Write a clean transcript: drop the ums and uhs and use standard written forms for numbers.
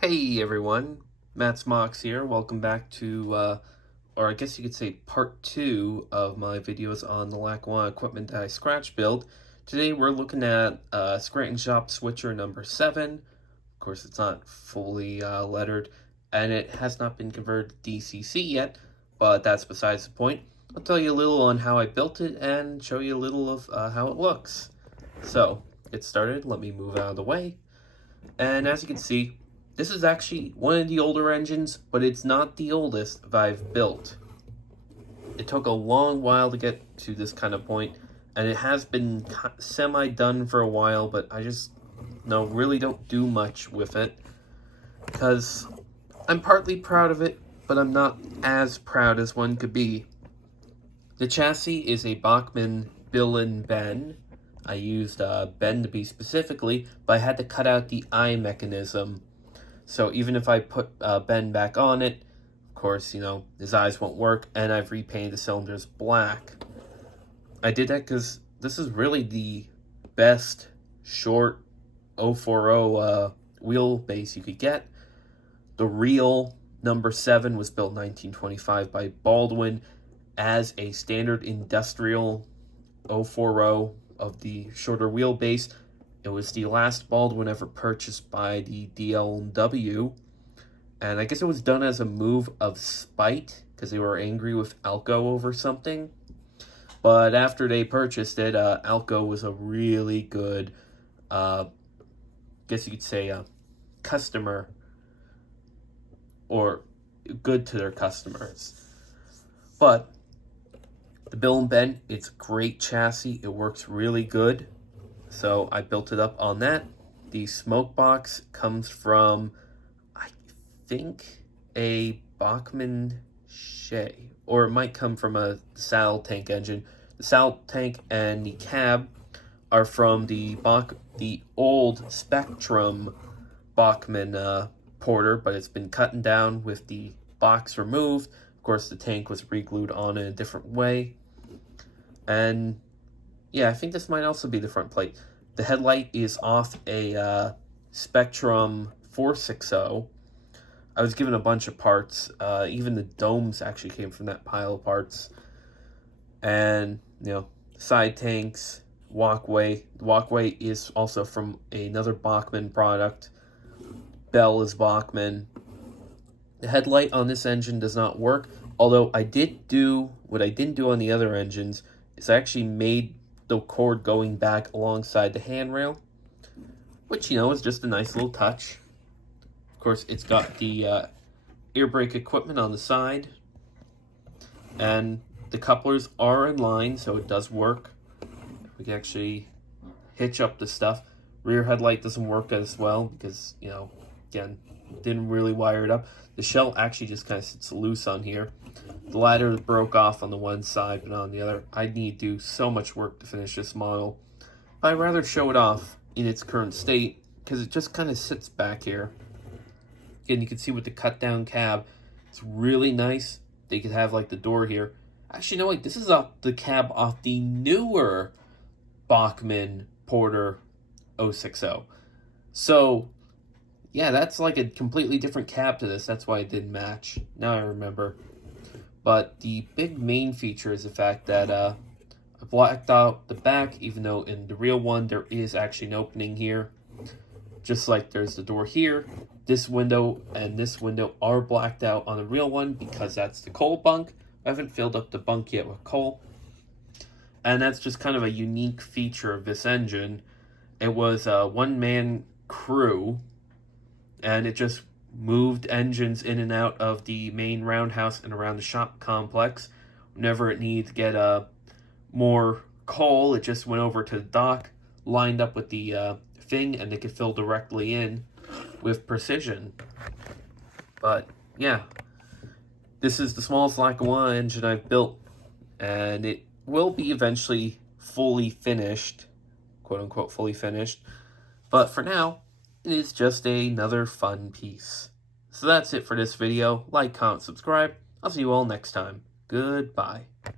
Hey everyone, Matt's Mox here. Welcome back to, or I guess you could say part 2 of my videos on the Lackawanna equipment that I scratch build. Today we're looking at Scranton Shop Switcher number 7. Of course it's not fully lettered, and it has not been converted to DCC yet, but that's besides the point. I'll tell you a little on how I built it and show you a little of how it looks. So, get started, let me move out of the way. And as you can see, this is actually one of the older engines, but it's not the oldest that I've built. It took a long while to get to this kind of point, and it has been semi-done for a while, but I just really don't do much with it, because I'm partly proud of it, but I'm not as proud as one could be. The chassis is a Bachmann Bill and Ben. I used Ben to be specifically, but I had to cut out the eye mechanism. So even if I put Ben back on it, of course, his eyes won't work, and I've repainted the cylinders black. I did that because this is really the best short 040 wheelbase you could get. The real number 7 was built in 1925 by Baldwin as a standard industrial 040 of the shorter wheelbase. It was the last Baldwin ever purchased by the DLW, and I guess it was done as a move of spite because they were angry with Alco over something. But after they purchased it, Alco was a really good, guess you could say, customer, or good to their customers. But the Bill and Ben, it's a great chassis. It works really good. So I built it up on that. The smoke box comes from, I think, a Bachmann Shea, or it might come from a saddle tank engine. The saddle tank and the cab are from the old Spectrum Bachmann Porter, but it's been cut down with the box removed. Of course, the tank was re-glued on in a different way. And yeah, I think this might also be the front plate. The headlight is off a Spectrum 460. I was given a bunch of parts. Even the domes actually came from that pile of parts. And, side tanks, walkway. The walkway is also from another Bachmann product. Bell is Bachmann. The headlight on this engine does not work, although I did do what I didn't do on the other engines. Is I actually made the cord going back alongside the handrail, which, is just a nice little touch. Of course, it's got the air brake equipment on the side, and the couplers are in line, so it does work. We can actually hitch up the stuff. Rear headlight doesn't work as well because, again, didn't really wire it up. The shell actually just kind of sits loose on here. The ladder broke off on the one side, but on the other, I need to do so much work to finish this model. I'd rather show it off in its current state, because it just kind of sits back here. Again, you can see with the cut-down cab, it's really nice. They could have, like, the door here. Actually, no, wait, this is the cab off the newer Bachmann Porter 060. So, yeah, that's like a completely different cab to this. That's why it didn't match. Now I remember. But the big main feature is the fact that I blacked out the back, even though in the real one there is actually an opening here. Just like there's the door here. This window and this window are blacked out on the real one because that's the coal bunk. I haven't filled up the bunk yet with coal. And that's just kind of a unique feature of this engine. It was a one-man crew, and it just moved engines in and out of the main roundhouse and around the shop complex. Whenever it needed to get more coal, it just went over to the dock, lined up with the thing, and it could fill directly in with precision. But yeah, this is the smallest Lackawanna engine I've built, and it will be eventually fully finished, quote-unquote fully finished. But for now, it is just another fun piece. So that's it for this video. Like, comment, subscribe. I'll see you all next time. Goodbye.